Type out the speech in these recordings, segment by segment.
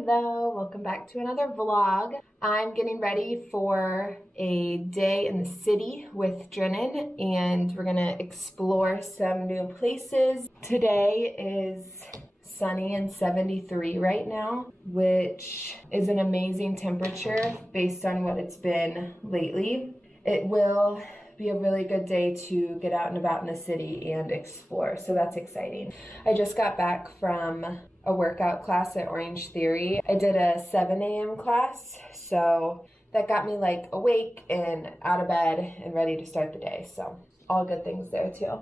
Hello, welcome back to another vlog. I'm getting ready for a day in the city with Drennan and we're gonna explore some new places. Today is sunny and 73 right now, which is an amazing temperature based on what it's been lately. It will be a really good day to get out and about in the city and explore, so that's exciting. I just got back from a workout class at Orange Theory. I did a 7 a.m. class, so that got me like awake and out of bed and ready to start the day, so all good things there too.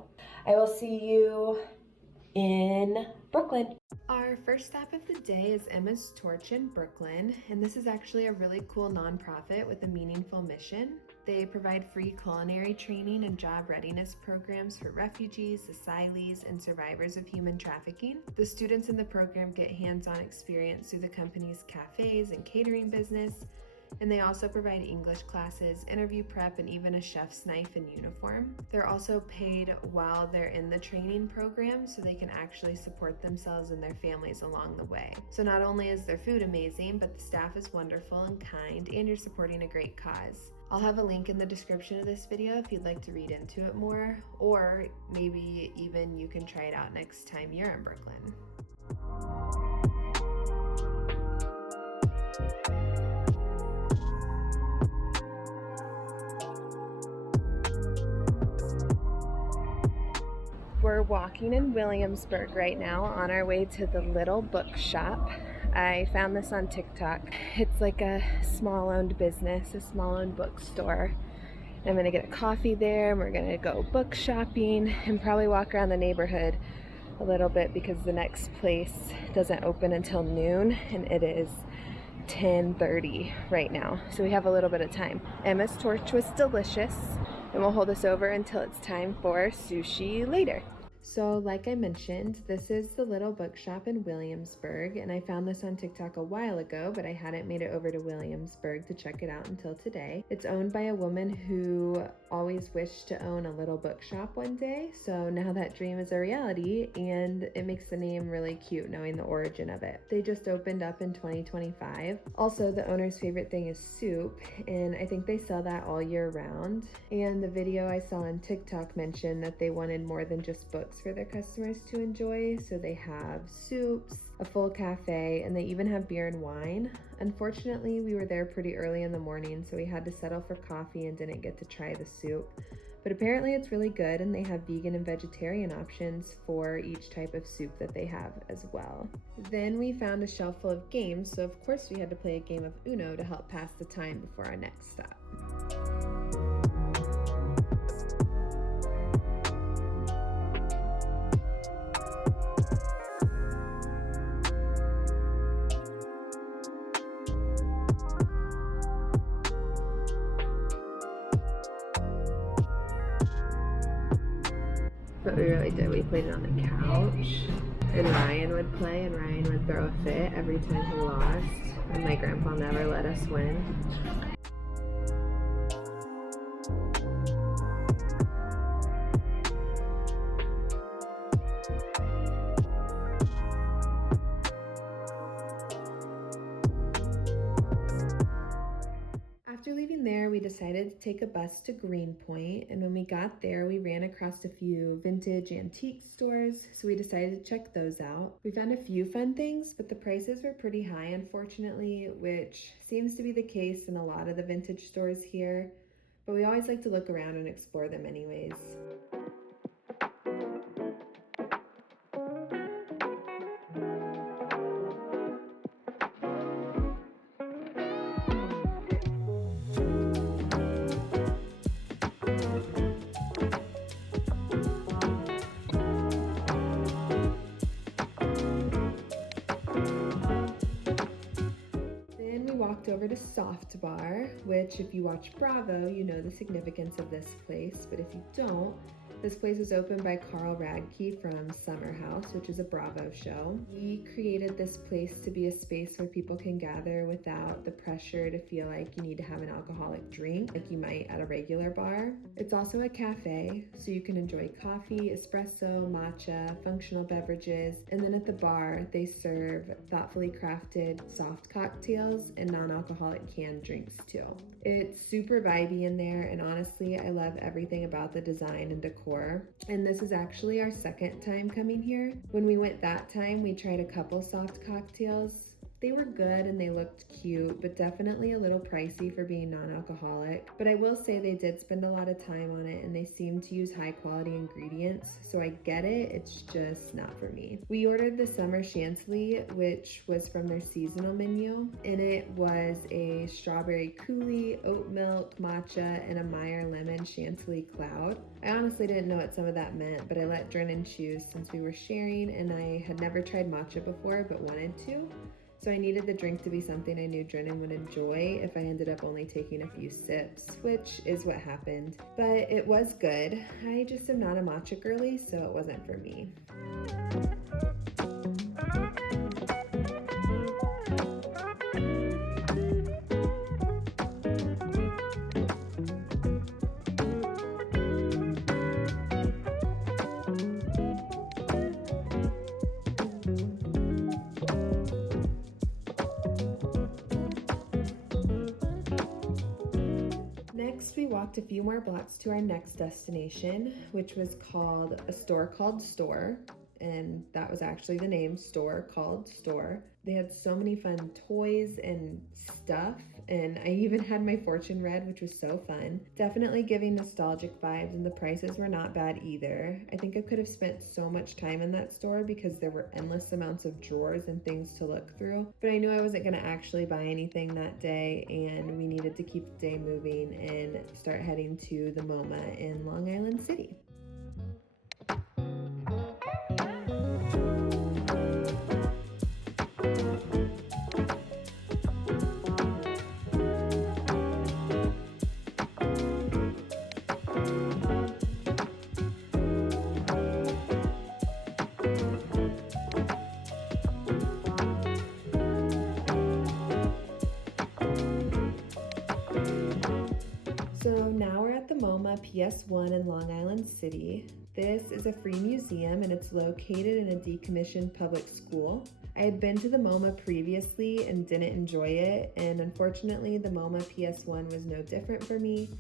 I will see you in Brooklyn. Our first stop of the day is Emma's Torch in Brooklyn, and this is actually a really cool nonprofit with a meaningful mission. They provide free culinary training and job readiness programs for refugees, asylees, and survivors of human trafficking. The students in the program get hands-on experience through the company's cafes and catering business, and they also provide English classes, interview prep, and even a chef's knife and uniform. They're also paid while they're in the training program so they can actually support themselves and their families along the way. So not only is their food amazing, but the staff is wonderful and kind, and you're supporting a great cause. I'll have a link in the description of this video if you'd like to read into it more, or maybe even you can try it out next time you're in Brooklyn. We're walking in Williamsburg right now on our way to the Little Bookshop. I found this on TikTok. It's like a small-owned business, a small-owned bookstore. I'm gonna get a coffee there, and we're gonna go book shopping and probably walk around the neighborhood a little bit because the next place doesn't open until noon, and it is 10:30 right now, so we have a little bit of time. Emma's Torch was delicious, and we'll hold this over until it's time for sushi later. So like I mentioned, this is the Little Bookshop in Williamsburg, and I found this on TikTok a while ago, but I hadn't made it over to Williamsburg to check it out until today. It's owned by a woman who always wished to own a little bookshop one day, so now that dream is a reality, and it makes the name really cute knowing the origin of it. They just opened up in 2025. Also, the owner's favorite thing is soup, and I think they sell that all year round. And the video I saw on TikTok mentioned that they wanted more than just books for their customers to enjoy, so they have soups, a full cafe, and they even have beer and wine. Unfortunately, we were there pretty early in the morning, so we had to settle for coffee and didn't get to try the soup. But apparently it's really good, and they have vegan and vegetarian options for each type of soup that they have as well. Then we found a shelf full of games, so of course we had to play a game of Uno to help pass the time before our next stop. But we really did. We played it on the couch, and Ryan would play, and Ryan would throw a fit every time he lost, and my grandpa never let us win. After leaving there, we decided to take a bus to Greenpoint, and when we got there, we ran across a few vintage antique stores, so we decided to check those out. We found a few fun things, but the prices were pretty high, unfortunately, which seems to be the case in a lot of the vintage stores here, but we always like to look around and explore them anyways. Walked over to Soft Bar, which if you watch Bravo, you know the significance of this place, but if you don't, This place was opened by Carl Radke from Summer House, which is a Bravo show. He created this place to be a space where people can gather without the pressure to feel like you need to have an alcoholic drink like you might at a regular bar. It's also a cafe, so you can enjoy coffee, espresso, matcha, functional beverages, and then at the bar, they serve thoughtfully crafted soft cocktails and non-alcoholic canned drinks too. It's super vibey in there, and honestly, I love everything about the design and decor. And this is actually our second time coming here. When we went that time, we tried a couple soft cocktails. They were good and they looked cute, but definitely a little pricey for being non-alcoholic. But I will say they did spend a lot of time on it and they seemed to use high quality ingredients, so I get it, it's just not for me. We ordered the Summer Chantilly, which was from their seasonal menu, and it was a strawberry coulis, oat milk, matcha, and a Meyer lemon Chantilly cloud. I honestly didn't know what some of that meant, but I let Drennan choose since we were sharing and I had never tried matcha before but wanted to. So I needed the drink to be something I knew Drennan would enjoy if I ended up only taking a few sips, which is what happened. But it was good. I just am not a matcha girly, so it wasn't for me. Next, we walked a few more blocks to our next destination, which was called A Store Called Store. And that was actually the name, Store Called Store. They had so many fun toys and stuff, and I even had my fortune read, which was so fun. Definitely giving nostalgic vibes, and the prices were not bad either. I think I could have spent so much time in that store because there were endless amounts of drawers and things to look through, but I knew I wasn't gonna actually buy anything that day, and we needed to keep the day moving and start heading to the MoMA in Long Island City. So now we're at the MoMA PS1 in Long Island City. This is a free museum and it's located in a decommissioned public school. I had been to the MoMA previously and didn't enjoy it, and unfortunately the MoMA PS1 was no different for me.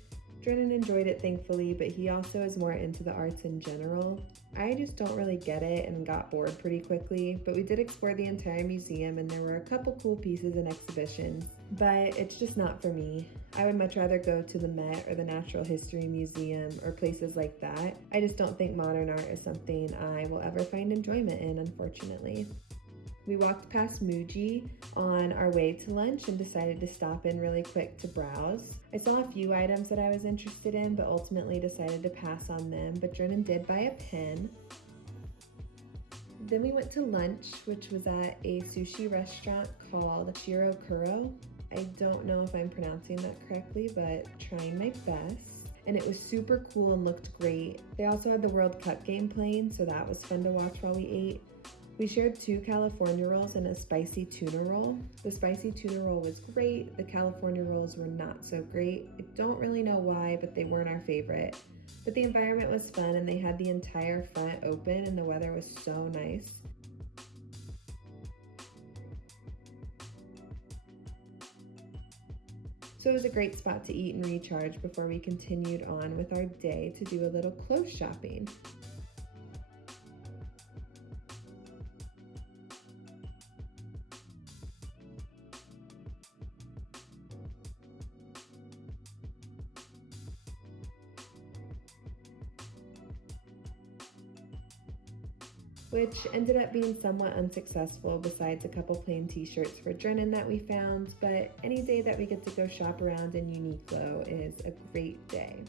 Drennan enjoyed it thankfully, but he also is more into the arts in general. I just don't really get it and got bored pretty quickly, but we did explore the entire museum and there were a couple cool pieces and exhibitions, but it's just not for me. I would much rather go to the Met or the Natural History Museum or places like that. I just don't think modern art is something I will ever find enjoyment in, unfortunately. We walked past Muji on our way to lunch and decided to stop in really quick to browse. I saw a few items that I was interested in, but ultimately decided to pass on them, but Drennan did buy a pen. Then we went to lunch, which was at a sushi restaurant called Shirokuro. I don't know if I'm pronouncing that correctly, but trying my best. And it was super cool and looked great. They also had the World Cup game playing, so that was fun to watch while we ate. We shared 2 California rolls and a spicy tuna roll. The spicy tuna roll was great. The California rolls were not so great. I don't really know why, but they weren't our favorite. But the environment was fun and they had the entire front open and the weather was so nice. So it was a great spot to eat and recharge before we continued on with our day to do a little clothes shopping. Which ended up being somewhat unsuccessful besides a couple plain t-shirts for Drennan that we found, but any day that we get to go shop around in Uniqlo is a great day.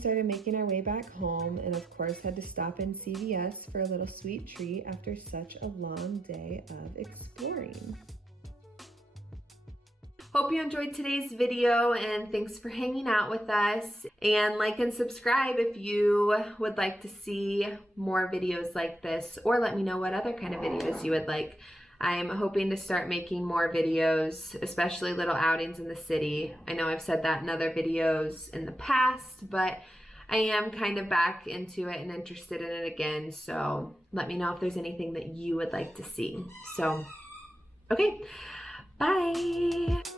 started making our way back home and of course had to stop in CVS for a little sweet treat after such a long day of exploring. Hope you enjoyed today's video and thanks for hanging out with us. And like and subscribe if you would like to see more videos like this, or let me know what other kind of videos you would like. I'm hoping to start making more videos, especially little outings in the city. I know I've said that in other videos in the past, but I am kind of back into it and interested in it again. So let me know if there's anything that you would like to see. So, okay, bye.